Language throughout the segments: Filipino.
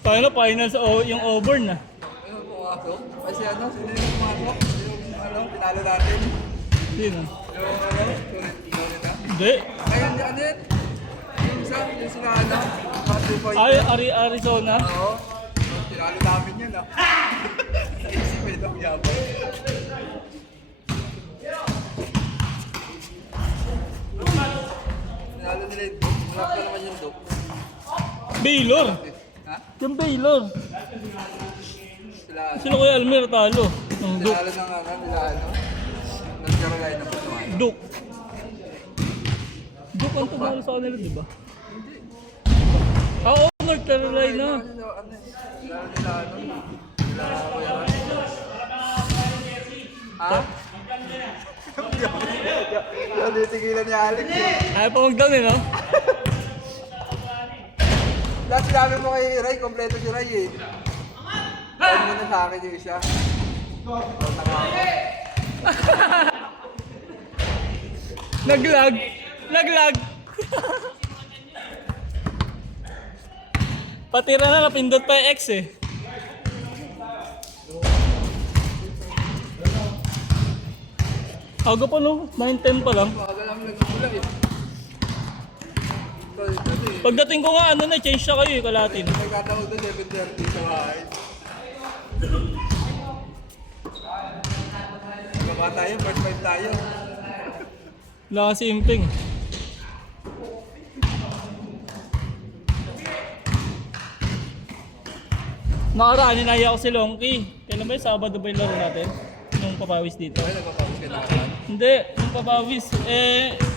Paano finals o yung Auburn na? Ayun, pumasok. Kasi ano, sino yung pumasok? Yung ano, pinalo natin. Sino? Yung ano, tuloy na. Hindi. Ayun, ano yun? Yung isa, yung sila ano, mga 3 point. Ay, Arizona. Oo. Pinalo namin yun ah. Naisip eh, itong yabang. Pinalo nila yung Duke. Wala pa naman yung Duke. Baylor. Ha? Yung Baylor. Sila ano? Sino Kuya Almer talo? Ng Duke. Pinalo ng ano, nila ano? Ng Carolina po naman. Duke. Duke ang tumalo sa kanila, di ba? Oo, North Carolina. Ano, nila ano? Nila Kuya Ron. Ha? Yan, titigilan ni Alex eh. Ayaw pa mag-down eh, no? Lahat sinabi mo kay Ray, kompleto si Ray eh. Huwag mo na sa akin yung isa. Naglag. Naglag. Patira na, napindot pa yung X eh. Aga pa no, 9:10 pa lang. Baga lang nagmula eh. Pagdating ko nga, ano na, change siya kayo eh, kalatin. May kataon doon, 11:30 sa bahay. Baba tayo, part 5 tayo. Wala kasi imping. Nakaraan, ninaya ko si Longki. Kailan ba yung Sabado ba yung laro natin? Nung papawis dito. Ay, nagpapawis ka na ako. Hindi, nung papawis,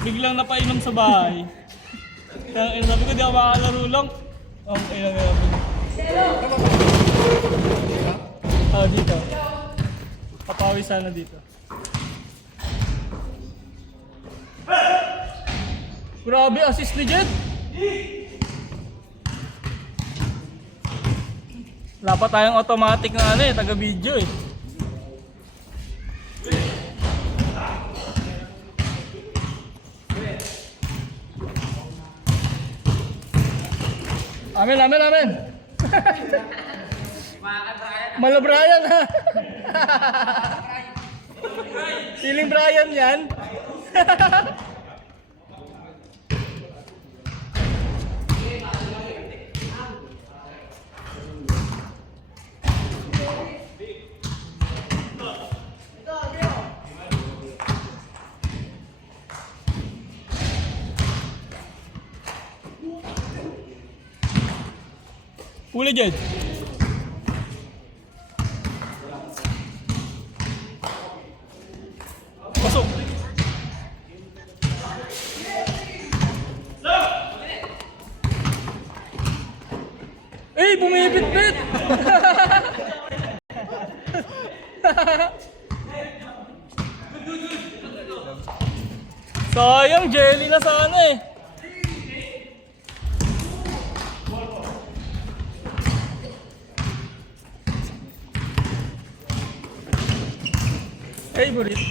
biglang napainom sa bahay. Kaya sabi ko, di ako makakalaro lang. Ang ilang dito. Papawis sana dito. Grabe, assist ni Jet! Wala pa tayong automatic na ano eh, taga-video eh. Amen, amen, amen! Malo Brian ha! Feeling Brian yan! Huli dyan. Pasok. Eh, bumibit-bit. Sayang, jelly na sana eh. Favorite.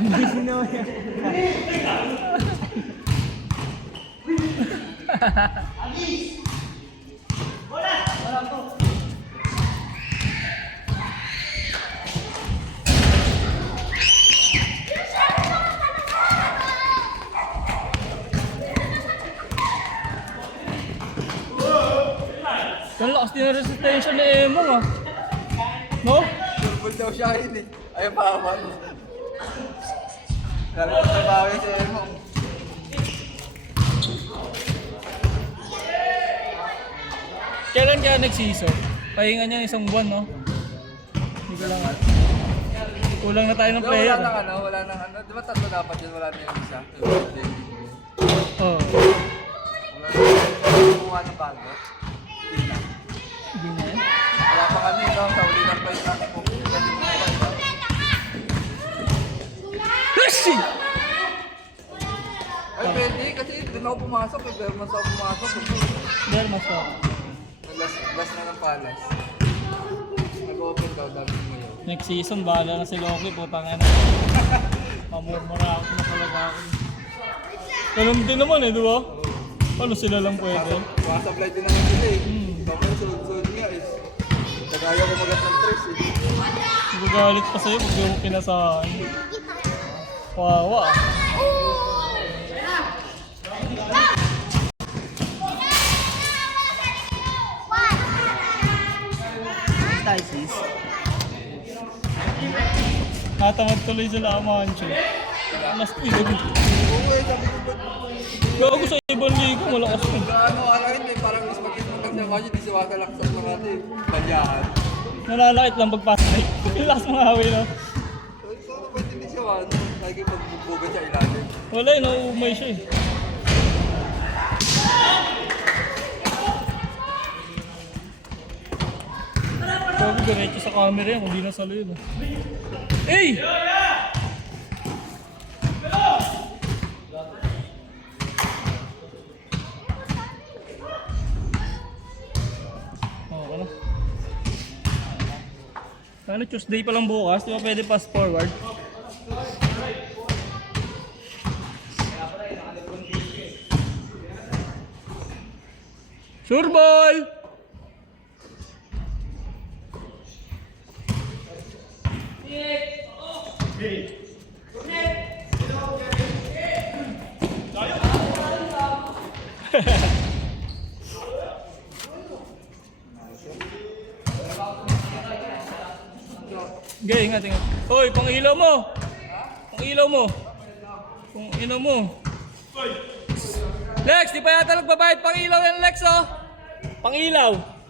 Ang bilis naman yan. Ang lakas din ang resistensya ni Emong ah. No? Full daw siya yun eh. Ayaw pa ako. Lalo ko sa bawi si Emong. Kailan kaya nagsiso? Pahinga niya isang buwan, no? Hindi ko lang. Kulang na tayo ng player. Wala nang ano, wala nang ano. Di ba tatlo dapat yun? Wala na yung isa. Oo. Wala na kumuha ng bago. Hindi na. Hindi na yan. Wala pa kami, no? Sa uli lang pa yung Hushi! Ay, pwede. Kasi doon ako pumasok. Eh. Pero mas ako pumasok. Dermas ako. Last na ng palas. Nag-open daw. Dami mo yun. Next season, bahala na si Loki, putang ina. Mamumura ako na talaga ako. Ganun din naman eh, di ba? Ano sila lang pwede? Makasablay din naman sila eh. Hmm. Tapos sunod-sunod nga eh. Nagaya ko magat ng tres eh. Magagalit pa sa'yo pag di mo pinasahan. Wawa ah. Stysis. Natamad tuloy sila Amancho. Mas pinag. Oo eh, sabi ko ba't Gago sa ibang liga, malakas yun. ano hindi, parang mas mag-isip lang siya di siya wakalaksak ng ating balyahan. Nalalakit lang pagpasay. Lakas mga hawi no? So, ba't hindi siya lagi pagbubuga siya ilalim? Wala eh, nauumay siya eh. Gago diretso sa camera yan, hindi na salo yun. Hey! Oh, ano? Ano, Tuesday pa lang bukas, di ba pwede pass forward? Sure ball! Okay, ingat, ingat. Hoy, pangilaw mo! Pangilaw mo! Pangilaw mo! Lex, di pa yata nagbabayad pangilaw yan, Lex, oh! Pangilaw!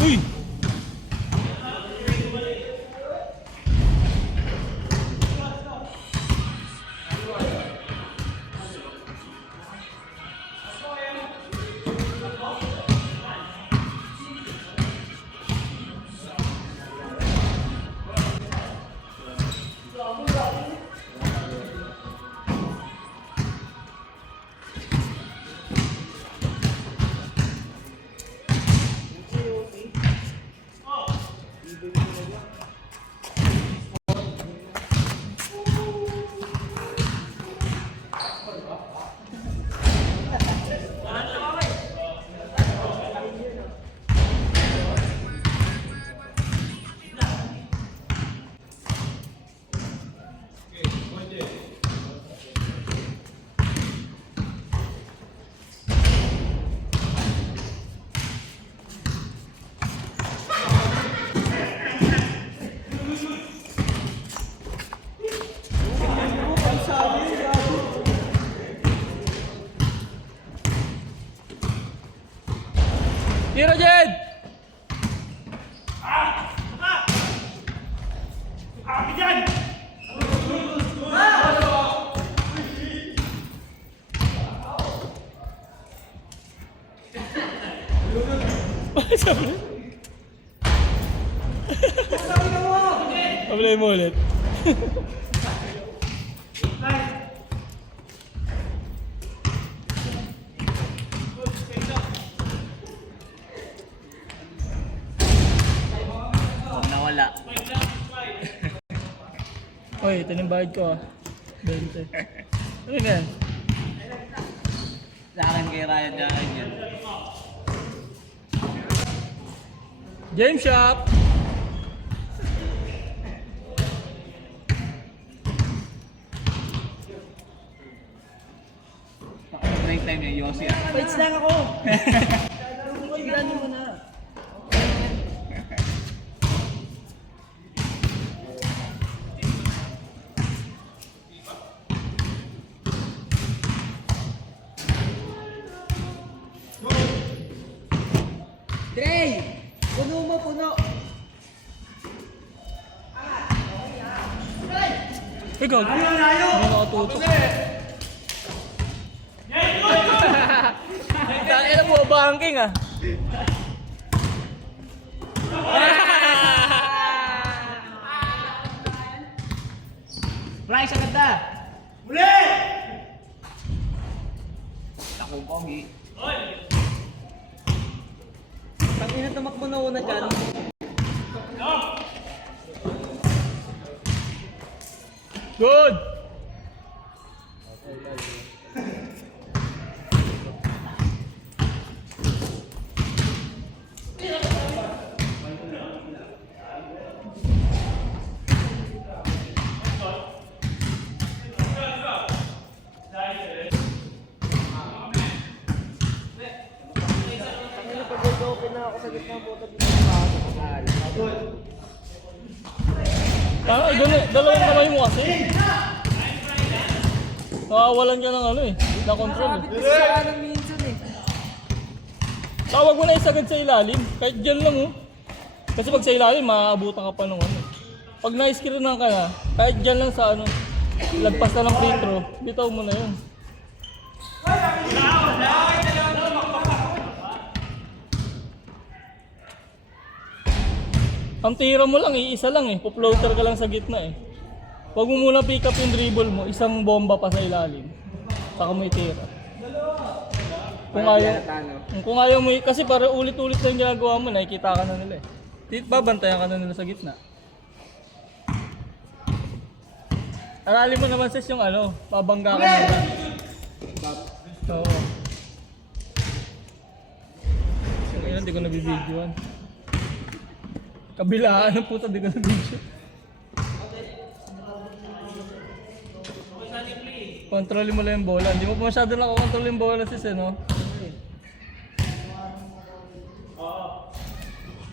Uy! Tiro, Jed! Sabi Sabi mo ulit. Nawala. Oy, ito yung bayad ko ah. 20. Ano yan? Sa akin kay Ryan Jacket yun. Game shop! break time niya, Yossi. Fights lang ako. Tignan mo na. Dre! Puno mo, puno! Ikaw, hindi nakatutok. Tangin na po, banking ah. Bryce, agad na! Takong pogi. Tangina, tumakbo na una dyan. Good! Tangina, pag-open na ako sa gitna ng puto dito sa kakakal. Dalawang kamay mo kasi. Nakawalan ka ng ano eh, na control eh. Kapit kasi sa kanan minsan eh. Tawag mo na isagad sa ilalim, kahit dyan lang oh. Kasi pag sa ilalim, maaabutan ka pa ng ano. Pag na-screenan ka na, kahit dyan lang sa ano, lagpas na ng free throw, bitaw mo na yun. Ang tira mo lang eh, isa lang eh, po-floater ka lang sa gitna eh. Huwag mo muna pick up yung dribble mo, isang bomba pa sa ilalim. Saka mo itira. Kung ayaw mo, kasi para ulit-ulit lang ginagawa mo, nakikita ka na nila eh. Babantayan ka na nila sa gitna. Aralin mo naman sis yung ano, babangga ka nila. Oo. Ngayon, hindi ko nabibidyoan. Kabilaan ng puta, di ko nabidyo. Kontrolin mo lang yung bola. Hindi mo pa masyado nakakontrol yung bola sis eh, no?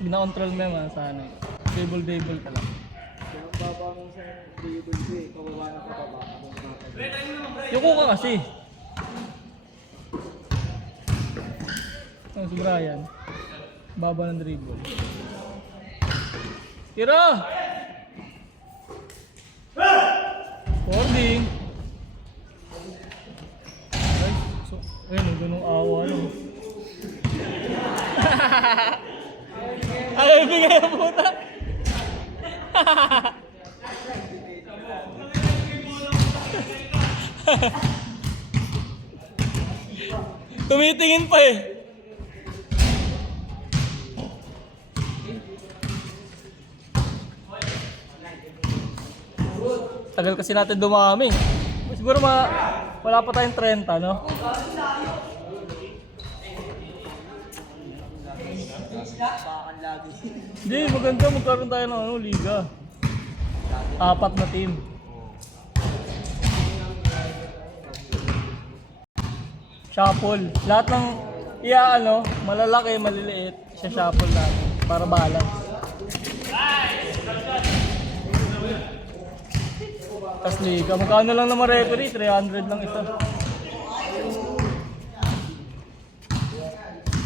Gina-control mo yan sana eh. Dribble ka lang. Yuko ka kasi. Si Brian. Baba ng dribble. Tira! Boarding! Ay, so, ayun, ganung awa lang. Ay, bigay ang puta! Tumitingin pa eh. Tagal kasi natin dumami. Siguro wala pa tayong 30, no? Bakan lagi. Hindi, maganda magkaroon tayo ng ano, liga. 4 na team. Shuffle. Lahat ng malalaki, maliliit, siya shuffle natin para balance. Tapos liga. Magkano lang naman referee? 300 lang isa.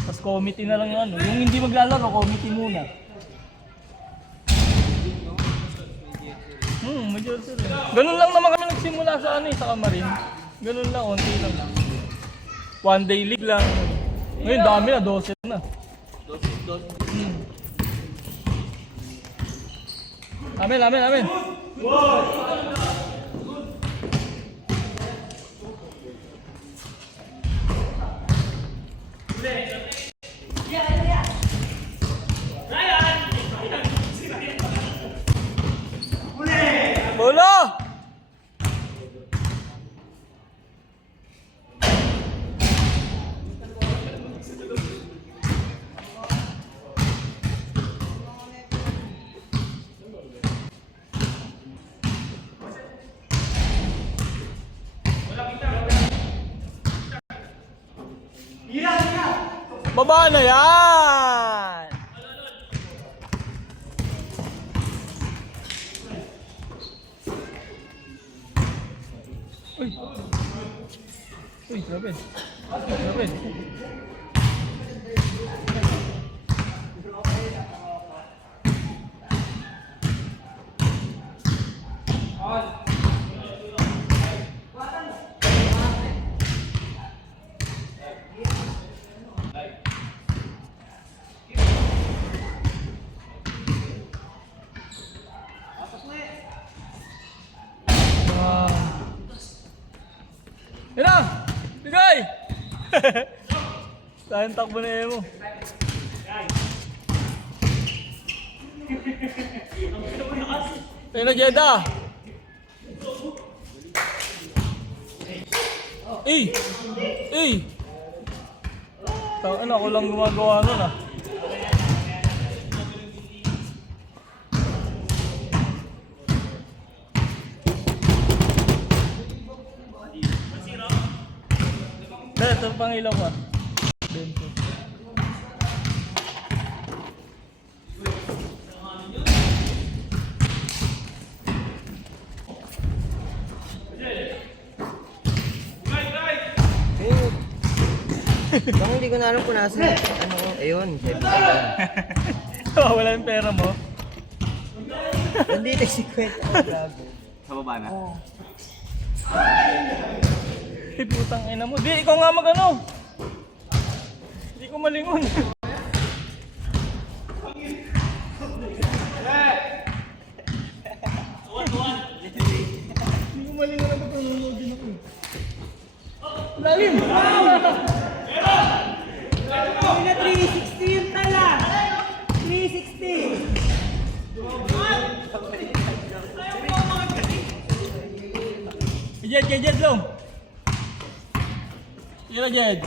Tapos committee na lang yung ano. Yung hindi maglalaro, committee muna. Majority rin. Ganun lang naman kami nagsimula sa ano sa Kamarin. Ganun lang, konti lang. One day league lang. Ngayon dami na, 12 na. 12. Amen. Bola! Baba na yan! Uy! Uy, grabe. Grabe. Yan na! Bigay! Sayang takbo na Emo. Tayo na Jeddah! Eh! Eh! Tangin ako lang gumagawa nun ah. Ito pang ilaw pa. Bento. Bang hindi ko na alam kung nasa ano ko. Ayun, Wala yung pera mo. nandito si Kwenta. Grabe. Sa baba na. Putang ina mo. Di, ikaw nga magano. Hindi ko malingon. Hindi ko malingon ako kung nanonood din ako. Lalim! Na 360 yung tala. 360. Jed long. Tira Jed.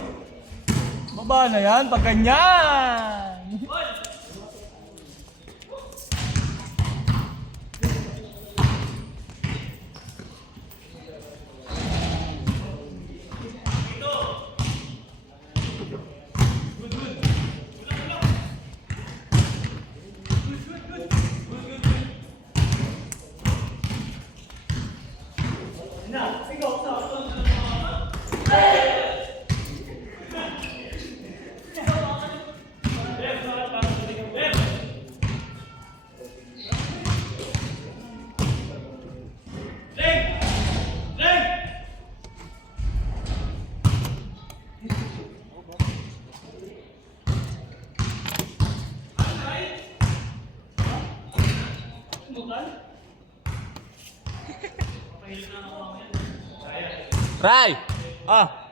Baba na yan pag ganyan. Ray! Ah!